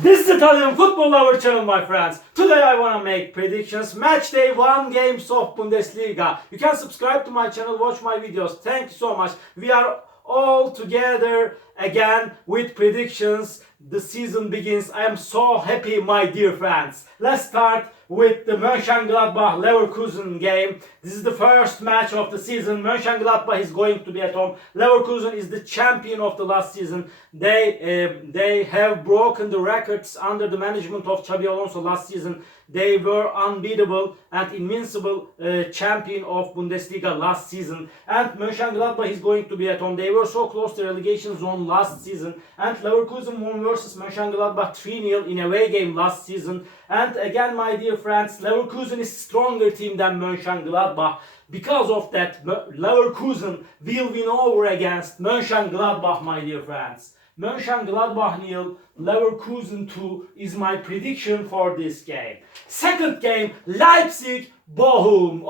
This is Italian Football Lover channel, my friends. Today I want to make predictions. Match day 1 games of Bundesliga. You can subscribe to my channel, watch my videos. Thank you so much. We are all together again with predictions. The season begins. I am so happy, my dear friends. Let's start with the Mönchengladbach Leverkusen game. This is the first match of the season. Mönchengladbach is going to be at home. Leverkusen is the champion of the last season. They have broken the records under the management of Xabi Alonso last season. They were unbeatable and invincible champion of Bundesliga last season. And Mönchengladbach is going to be at home. They were so close to relegation zone last season. And Leverkusen won versus Mönchengladbach 3-0 in away game last season. And again, my dear friends, Leverkusen is stronger team than Mönchengladbach. Because of that, Leverkusen will win over against Mönchengladbach, my dear friends. Mönchengladbach 0, Leverkusen 2 is my prediction for this game. Second game, Leipzig, Bochum.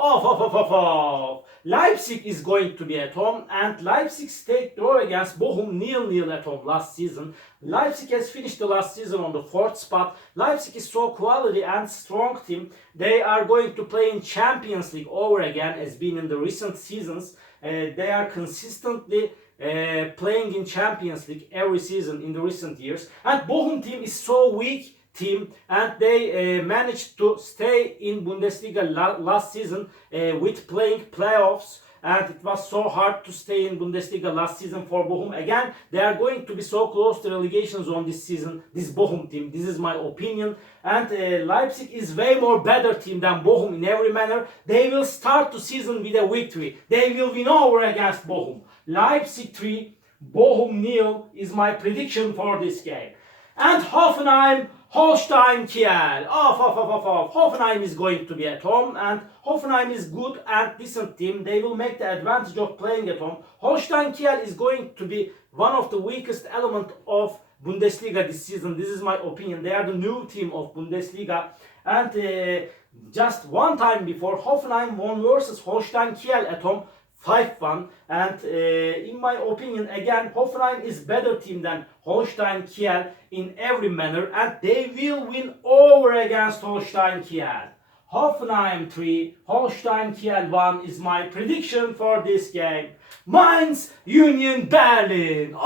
Leipzig is going to be at home, and Leipzig stayed draw against Bochum 0-0 at home last season. Leipzig has finished the last season on the 4th spot. Leipzig is so quality and strong team. They are going to play in Champions League over again as been in the recent seasons. They are consistently playing in Champions League every season in the recent years. And Bochum team is so weak team, and they managed to stay in Bundesliga last season with playing playoffs, and it was so hard to stay in Bundesliga last season for Bochum. Again, they are going to be so close to relegation zone this season, this Bochum team. This is my opinion. And Leipzig is way more better team than Bochum in every manner. They will start the season with a victory. They will win over against Bochum. Leipzig 3, Bochum 0 is my prediction for this game. And Hoffenheim, Holstein, Kiel. Hoffenheim is going to be at home, and Hoffenheim is good and decent team. They will make the advantage of playing at home. Holstein Kiel is going to be one of the weakest element of Bundesliga this season. This is my opinion. They are the new team of Bundesliga, and just one time before, Hoffenheim won versus Holstein Kiel at home 5-1, and in my opinion, again, Hoffenheim is better team than Holstein Kiel in every manner, and they will win over against Holstein Kiel. Hoffenheim 3, Holstein Kiel 1 is my prediction for this game. Mainz, Union Berlin.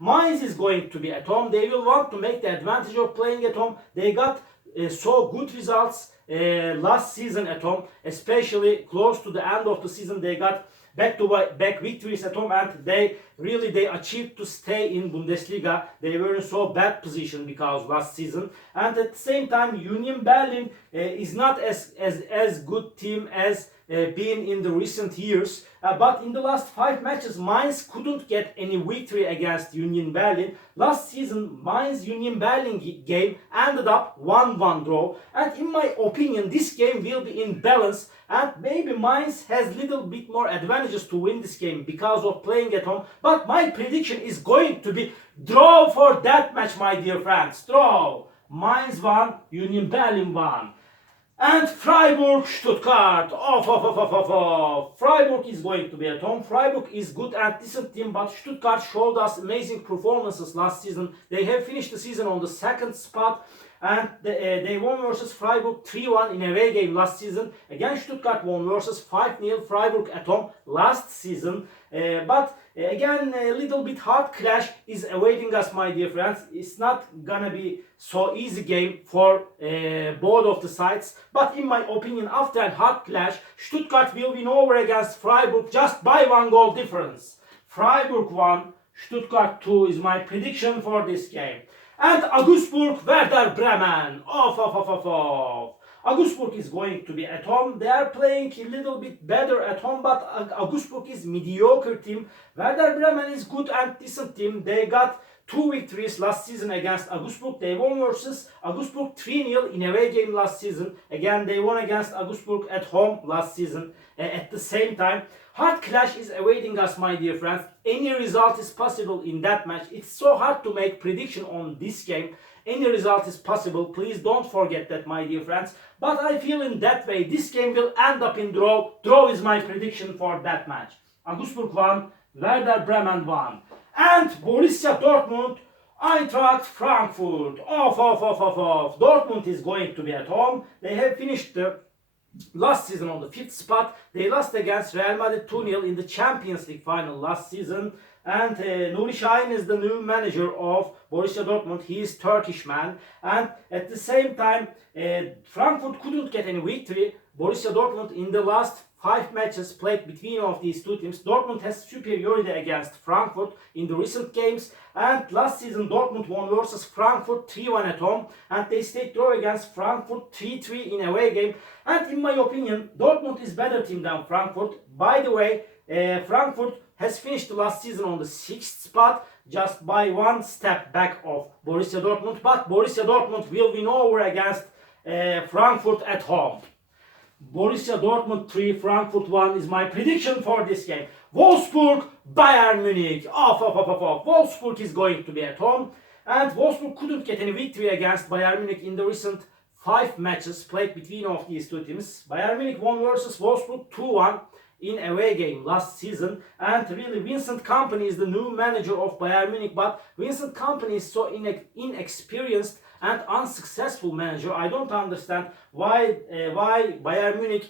Mainz is going to be at home. They will want to make the advantage of playing at home. They got so good results last season at home, especially close to the end of the season. They got back-to-back victories at home, and they achieved to stay in Bundesliga. They were in so bad position because last season, and at the same time, Union Berlin is not as good team as been in the recent years, but in the last 5 matches, Mainz couldn't get any victory against Union Berlin. Last season, Mainz-Union Berlin game ended up 1-1 draw, and in my opinion, this game will be in balance, and maybe Mainz has little bit more advantages to win this game because of playing at home, but my prediction is going to be draw for that match, my dear friends. Draw. Mainz 1, Union Berlin 1. And Freiburg, Stuttgart. Freiburg is going to be at home. Freiburg is good and decent team, but Stuttgart showed us amazing performances last season. They have finished the season on the 2nd spot, and they won versus Freiburg 3-1 in a away game last season. Again, Stuttgart won versus 5-0 Freiburg at home last season. But again, a little bit hard clash is awaiting us, my dear friends. It's not gonna be so easy game for both of the sides. But in my opinion, after a hard clash, Stuttgart will win over against Freiburg just by 1 goal difference. Freiburg 1, Stuttgart 2 is my prediction for this game. And Augsburg, Werder, Bremen. Augsburg is going to be at home. They are playing a little bit better at home, but Augsburg is mediocre team. Werder Bremen is good and decent team. They got 2 victories last season against Augsburg. They won versus Augsburg 3-0 in away game last season. Again, they won against Augsburg at home last season. At the same time, hard clash is awaiting us, my dear friends. Any result is possible in that match. It's so hard to make prediction on this game. Any result is possible. Please don't forget that, my dear friends. But I feel in that way, this game will end up in draw. Draw is my prediction for that match. Augsburg 1, Werder Bremen 1. And Borussia Dortmund, Eintracht Frankfurt. Off. Dortmund is going to be at home. They have finished the last season on the 5th spot. They lost against Real Madrid 2-0 in the Champions League final last season. And Nuri Şahin is the new manager of Borussia Dortmund. He is Turkish man. And at the same time, Frankfurt couldn't get any victory. Borussia Dortmund in the last 5 matches played between of these two teams. Dortmund has superiority against Frankfurt in the recent games. And last season Dortmund won versus Frankfurt 3-1 at home. And they stayed draw against Frankfurt 3-3 in away game. And in my opinion, Dortmund is better team than Frankfurt. By the way, Frankfurt has finished the last season on the 6th spot, just by one step back of Borussia Dortmund. But Borussia Dortmund will win over against Frankfurt at home. Borussia Dortmund 3, Frankfurt 1 is my prediction for this game. Wolfsburg, Bayern Munich. Off. Wolfsburg is going to be at home. And Wolfsburg couldn't get any victory against Bayern Munich in the recent 5 matches played between of these two teams. Bayern Munich won versus Wolfsburg 2-1 in away game last season. And really Vincent Kompany is the new manager of Bayern Munich. But Vincent Kompany is so inexperienced and unsuccessful manager. I don't understand why Bayern Munich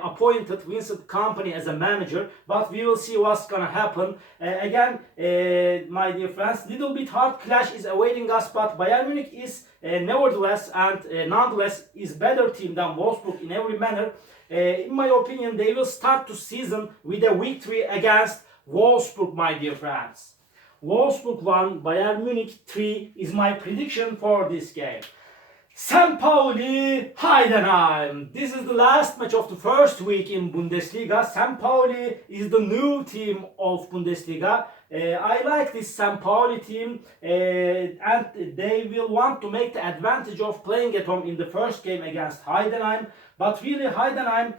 appointed Vincent Kompany as a manager, but we will see what's gonna happen. Again, my dear friends, little bit hard clash is awaiting us, but Bayern Munich is nevertheless and nonetheless is better team than Wolfsburg in every manner. In my opinion, they will start the season with a victory against Wolfsburg, my dear friends. Wolfsburg 1, Bayern Munich 3 is my prediction for this game. Pauli, Heidenheim. This is the last match of the first week in Bundesliga. Pauli is the new team of Bundesliga. I like this Pauli team and they will want to make the advantage of playing at home in the first game against Heidenheim. But really Heidenheim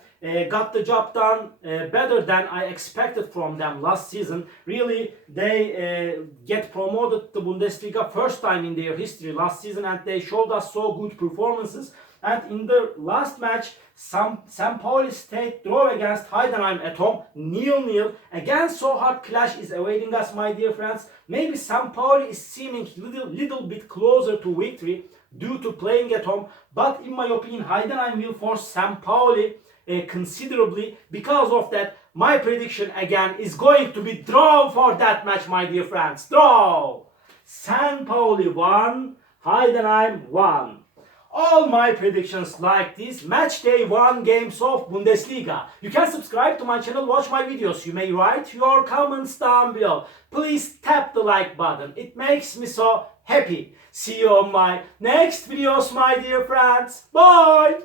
got the job done better than I expected from them last season. Really they get promoted to Bundesliga first time in their history last season, and they showed us so good performances. And in the last match, Pauli stayed draw against Heidenheim at home 0-0. Again, so hard clash is awaiting us, my dear friends. Maybe Pauli is seeming little bit closer to victory due to playing at home. But in my opinion, Heidenheim will force Pauli considerably. Because of that, my prediction again is going to be draw for that match, my dear friends. Draw! Pauli 1, Heidenheim 1. All my predictions like this match day 1 games of Bundesliga. You can subscribe to my channel, watch my videos. You may write your comments down below. Please tap the like button. It makes me so happy. See you on my next videos, my dear friends. Bye!